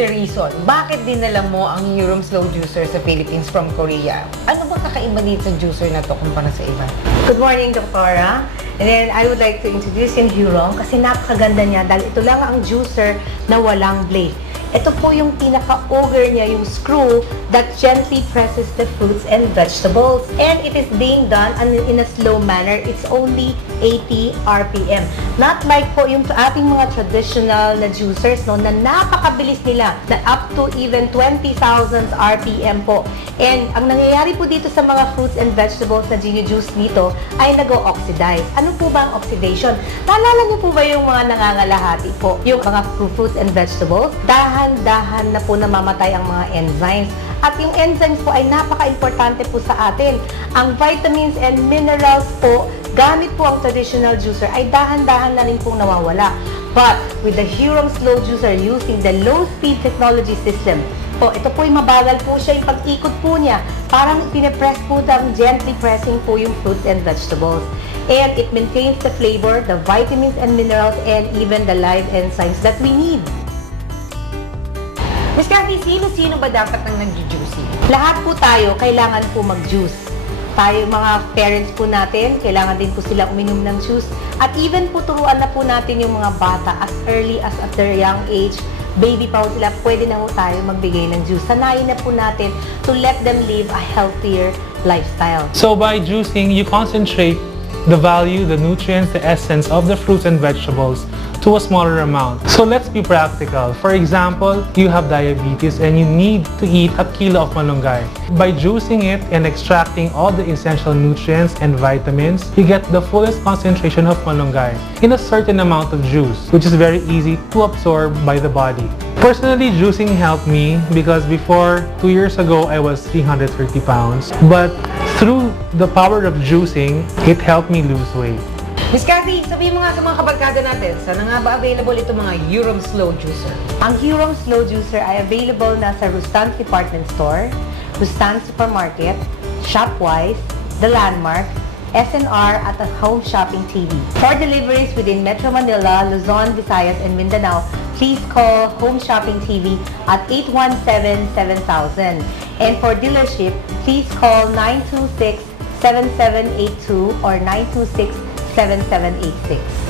the reason, bakit dinala mo ang Eurum Slow Juicer sa Philippines from Korea? Ano ba kakaiba dito sa juicer na to kumpara sa iba? Good morning, Doktora. And then, I would like to introduce yung Eurum kasi napakaganda niya dahil ito lang ang juicer na walang blade. Ito po yung pinaka-auger niya, yung screw that gently presses the fruits and vegetables. And it is being done in a slow manner. It's only 80 RPM. Not like po yung ating mga traditional na juicers, no, na napakabilis nila, na up to even 20,000 RPM po. And ang nangyayari po dito sa mga fruits and vegetables na ginu-juice dito ay nag-o-oxidize. Ano po ba ang oxidation? Naalala niyo po ba yung mga nangangalahati po? Yung mga fruits and vegetables? Dahan-dahan na po namamatay ang mga enzymes. At yung enzymes po ay napaka-importante po sa atin. Ang vitamins and minerals po, gamit po ang traditional juicer, ay dahan-dahan na rin pong nawawala. But with the Eurum Slow Juicer using the low-speed technology system, po, ito po yung mabagal po siya, yung pag-ikot po niya. Parang pinipress po, gently pressing po yung fruits and vegetables. And it maintains the flavor, the vitamins and minerals, and even the live enzymes that we need. Miss Cathy, sino-sino ba dapat ang nag-juicing? Lahat po tayo kailangan po mag-juice. Tayo mga parents po natin, kailangan din po sila uminom ng juice. At even po turuan na po natin yung mga bata as early as at their young age, baby pa po sila, pwede na po tayo magbigay ng juice. Sanayin na po natin to let them live a healthier lifestyle. So by juicing, you concentrate the value, the nutrients, the essence of the fruits and vegetables to a smaller amount. So let's be practical. For example, you have diabetes and you need to eat a kilo of malunggay. By juicing it and extracting all the essential nutrients and vitamins, you get the fullest concentration of malunggay in a certain amount of juice, which is very easy to absorb by the body. Personally, juicing helped me because before, 2 years ago, I was 330 pounds. But through the power of juicing, it helped me lose weight. Miss Cathy, sabihin mo nga sa mga kabarkada natin, saan nga ba available ito mga Eurum Slow Juicer? Ang Eurum Slow Juicer ay available na sa Rustan's Department Store, Rustan's Supermarket, Shopwise, The Landmark, SNR at at Home Shopping TV. For deliveries within Metro Manila, Luzon, Visayas, and Mindanao, please call Home Shopping TV at 817-7000. And for dealership, please call 926-7782 or 926-7786.